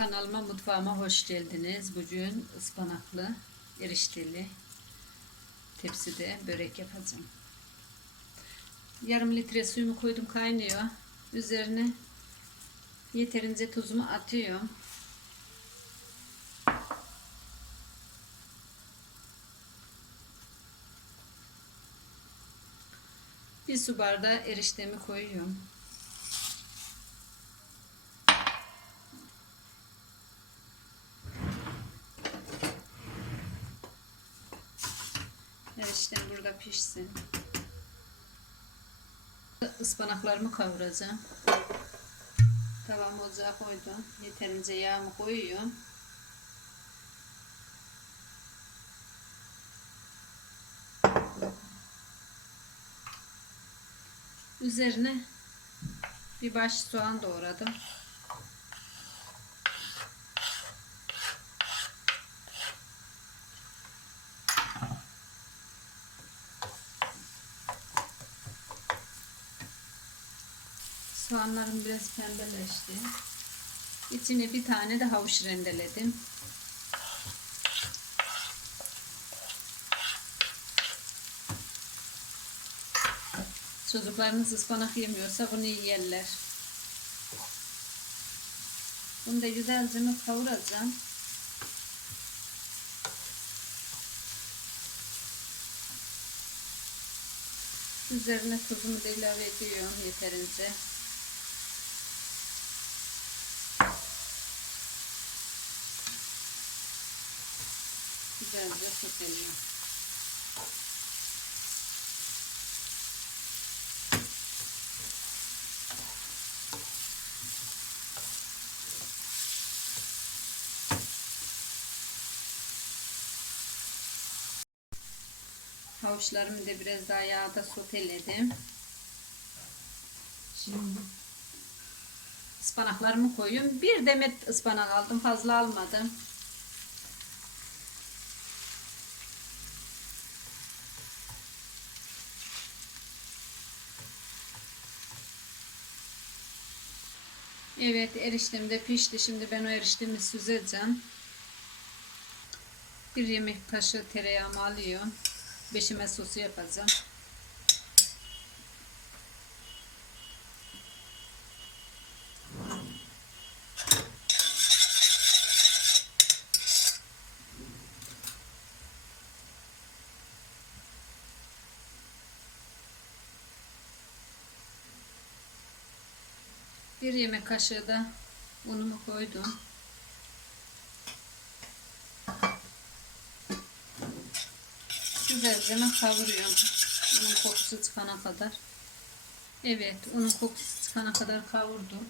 Kanalıma mutfağıma hoş geldiniz. Bugün ıspanaklı, erişteli tepside börek yapacağım. Yarım litre suyumu koydum kaynıyor. Üzerine yeterince tuzumu atıyorum. Bir su bardağı eriştemi koyuyorum. Eriştem burada pişsin. Ispanaklarımı kavuracağım. Tavamı ocağa koydum. Yeterince yağımı koyuyorum. Üzerine bir baş soğan doğradım. Soğanlarım biraz pembeleşti. İçine bir tane de havuç rendeledim. Çocuklarınız ıspanak yemiyorsa bunu yerler. Bunu da güzelce kavuracağım. Üzerine tuzumu da ilave ediyorum yeterince. Güzelce soteliyorum. Havuçlarımı da biraz daha yağda soteledim. Şimdi ıspanaklarımı koyuyorum. Bir demet ıspanak aldım. Fazla almadım. Evet eriştem de pişti. Şimdi ben o eriştemi süzeceğim. Bir yemek kaşığı tereyağımı alıyorum. Beşamel sosu yapacağım. Bir yemek kaşığı da unumu koydum. Güzelce kavuruyorum. Unun kokusu çıkana kadar. Evet, unun kokusu çıkana kadar kavurdum.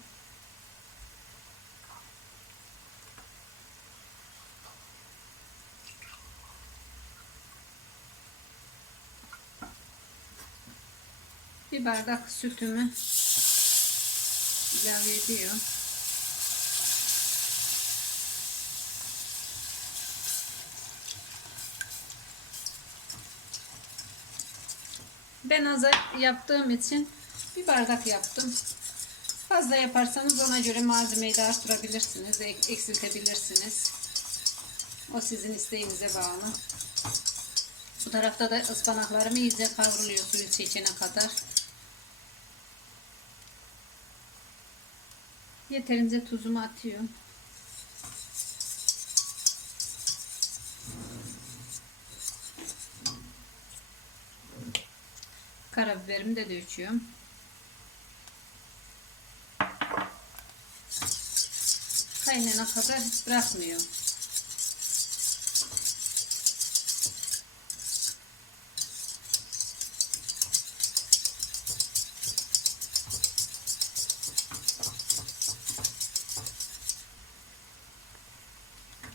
Bir bardak sütümü ilave ediyorum. Ben az yaptığım için bir bardak yaptım. Fazla yaparsanız ona göre malzemeyi de arttırabilirsiniz, ek- eksiltebilirsiniz. O sizin isteğinize bağlı. Bu tarafta da ıspanaklarım iyice kavruluyor suyu çekene kadar. Yeterince tuzumu atıyorum. Karabiberimi de döküyorum. Kaynana kadar bırakmıyorum.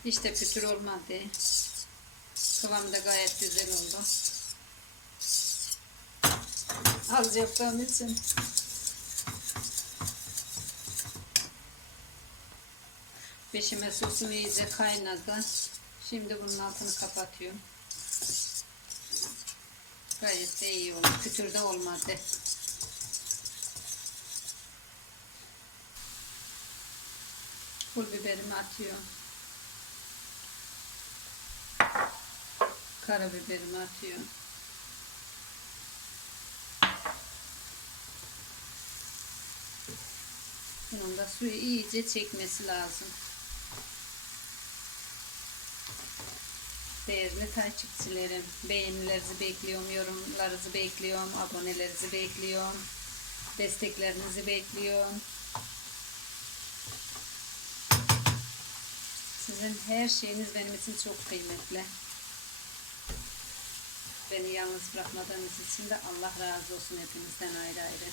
Hiç de pütür olmadı. Kıvamı da gayet güzel oldu. Az yaptığım için. Beşime sosum iyice kaynadı. Şimdi bunun altını kapatıyorum. Gayet de iyi oldu. Pütür de olmadı. Pul biberimi atıyorum. Karabiberimi atıyorum. Bunun da suyu iyice çekmesi lazım. Değerli takipçilerim, beğenilerinizi bekliyorum, yorumlarınızı bekliyorum, abonelerinizi bekliyorum, desteklerinizi bekliyorum. Sizin her şeyiniz benim için çok kıymetli. Beni yalnız bırakmadığınız için de Allah razı olsun hepinizden ayrı ayrı.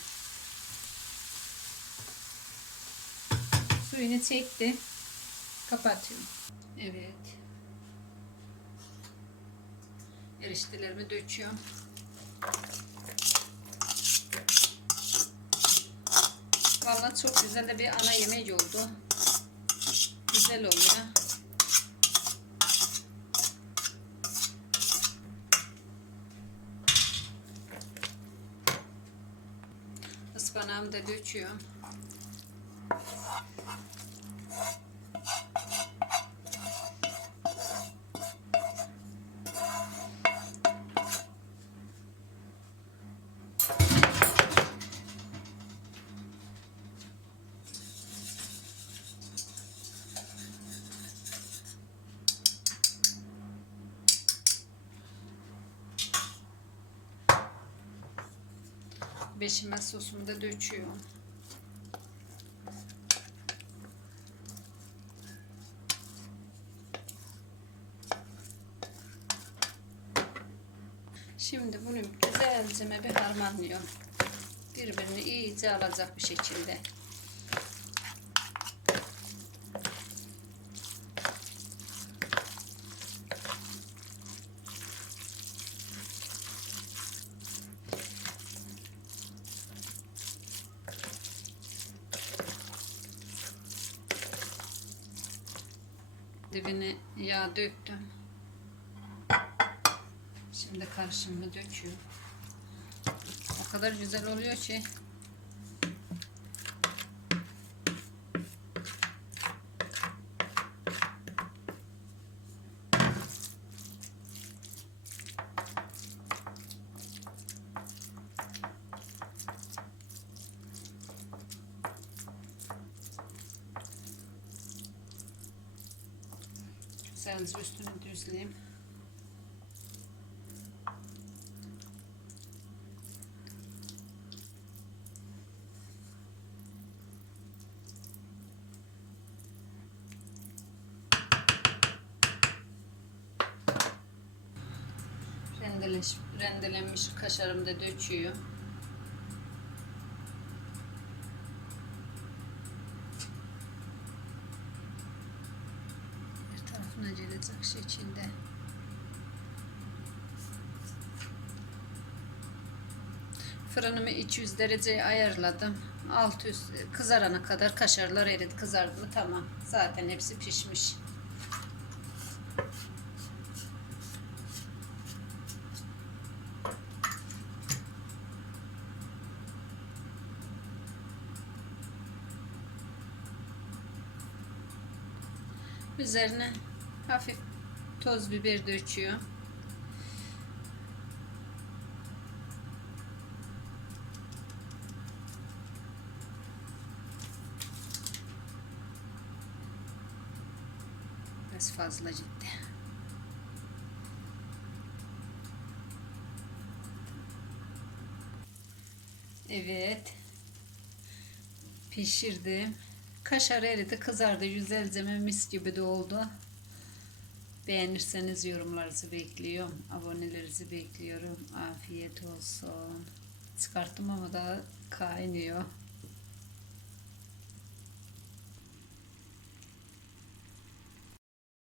Suyunu çekti. Kapatıyorum. Evet. Eriştelerimi döküyorum. Vallahi çok güzel de bir ana yemek oldu. Güzel oluyor. Ispanağımı da döküyorum. Beşamel sosumu da döküyorum. Şimdi bunu güzelce bir harmanlıyorum. Birbirini iyice alacak bir şekilde. Dibine yağ döktüm. Şimdi karışımı döküyorum. O kadar güzel oluyor ki. Güzelce üstünü düzleyeyim. Rendelenmiş kaşarımı da döküyorum. Fırınımı 200 dereceye ayarladım. Alt üst kızarana kadar kaşarlar eridi. Kızardı mı tamam. Zaten hepsi pişmiş. Üzerine hafif toz biber döküyor. Biraz fazla ciddi. Evet. Pişirdim. Kaşar eridi, kızardı. Güzelce mis gibi de oldu. Beğenirseniz yorumlarınızı bekliyorum. Abonelerinizi bekliyorum. Afiyet olsun. Çıkarttım ama daha kaynıyor.